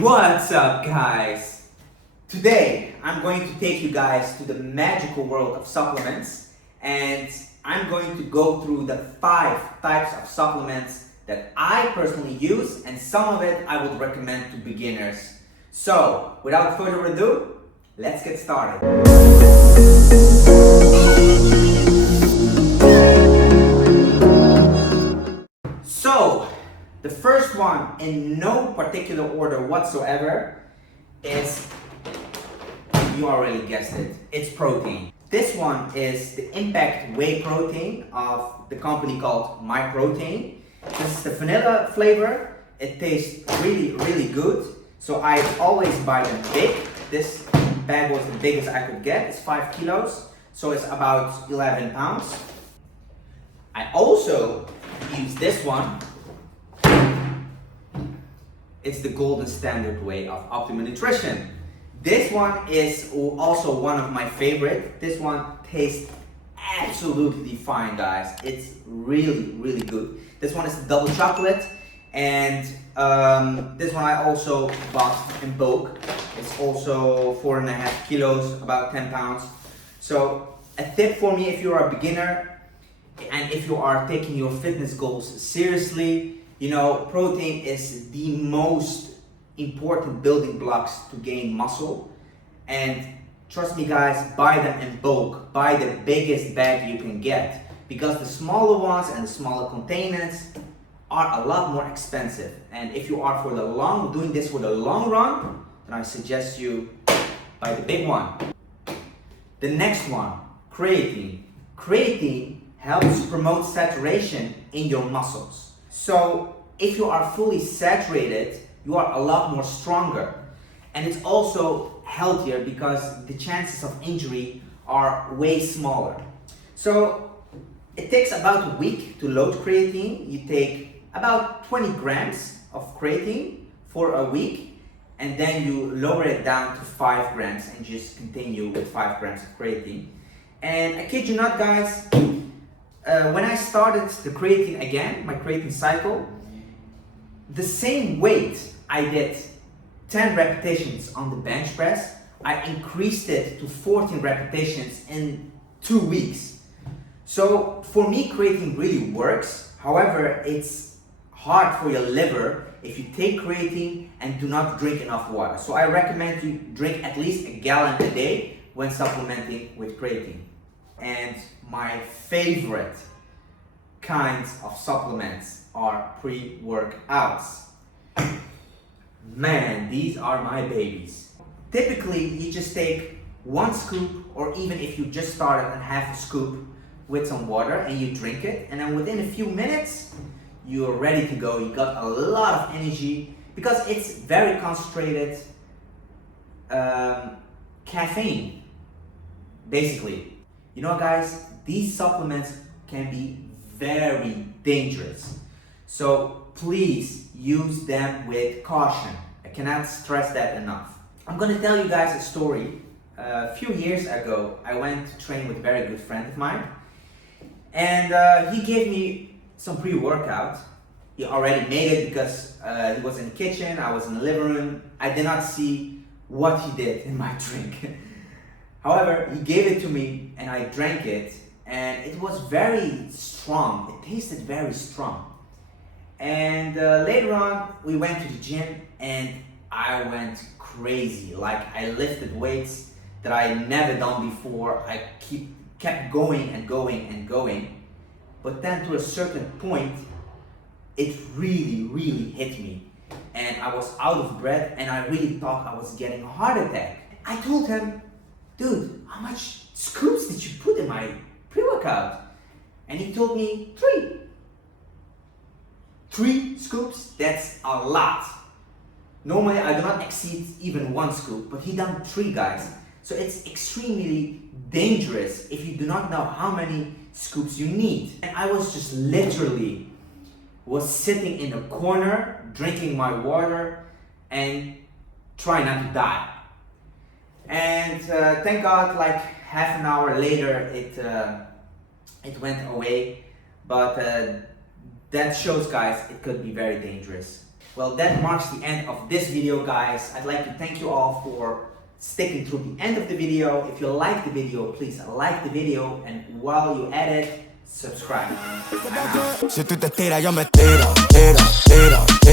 What's up, guys? Today I'm going to take you guys to the magical world of supplements, and I'm going to go through the 5 types of supplements that I personally use, and some of it I would recommend to beginners. So without further ado, let's get started. So the first one, in no particular order whatsoever, is, you already guessed it, it's protein. This one is the Impact Whey Protein of the company called MyProtein. This is the vanilla flavor. It tastes really good. So I always buy them big. This bag was the biggest I could get. It's 5 kilos. So it's about 11 pounds. I also use this one. It's the golden standard way of optimal nutrition. This one is also one of my favorite. This one tastes absolutely fine, guys. It's really good. This one is the double chocolate, and this one I also bought in bulk. It's also 4.5 kilos, about 10 pounds. So a tip for me, if you're a beginner and if you are taking your fitness goals seriously, you know, protein is the most important building blocks to gain muscle. And trust me, guys, buy them in bulk. Buy the biggest bag you can get, because the smaller ones and the smaller containers are a lot more expensive. And if you are doing this for the long run, then I suggest you buy the big one. The next one, creatine. Creatine helps promote saturation in your muscles. So if you are fully saturated, you are a lot more stronger. And it's also healthier because the chances of injury are way smaller. So it takes about a week to load creatine. You take about 20 grams of creatine for a week, and then you lower it down to 5 grams and just continue with 5 grams of creatine. And I kid you not, guys, when I started the creatine again, my creatine cycle, the same weight I did 10 repetitions on the bench press, I increased it to 14 repetitions in 2 weeks. So for me, creatine really works. However, it's hard for your liver if you take creatine and do not drink enough water. So I recommend you drink at least a gallon a day when supplementing with creatine. And my favorite kinds of supplements are pre-workouts. Man, these are my babies. Typically, you just take 1 scoop, or even if you just started and half a scoop with some water, and you drink it, and then within a few minutes, you're ready to go. You got a lot of energy because it's very concentrated caffeine, basically. You know, guys, these supplements can be very dangerous. So please use them with caution. I cannot stress that enough. I'm gonna tell you guys a story. A few years ago, I went to train with a very good friend of mine, and he gave me some pre-workout. He already made it because he was in the kitchen, I was in the living room. I did not see what he did in my drink. However, he gave it to me and I drank it, and it was very strong. It tasted very strong. And later on, we went to the gym and I went crazy. Like, I lifted weights that I never done before. I kept going and going. But then to a certain point, it really hit me. And I was out of breath and I really thought I was getting a heart attack. I told him, dude, how much scoops did you put in my pre-workout? And he told me 3. 3 scoops? That's a lot. Normally I do not exceed even 1 scoop, but he done 3, guys. So it's extremely dangerous if you do not know how many scoops you need. And I was just literally sitting in a corner, drinking my water and trying not to die. And thank God, like half an hour later, it went away. But that shows, guys, it could be very dangerous. Well, that marks the end of this video, guys. I'd like to thank you all for sticking through the end of the video. If you like the video, please like the video, and while you edit, subscribe. Si tú te tiras, yo me tiro, tiro, tiro, tiro.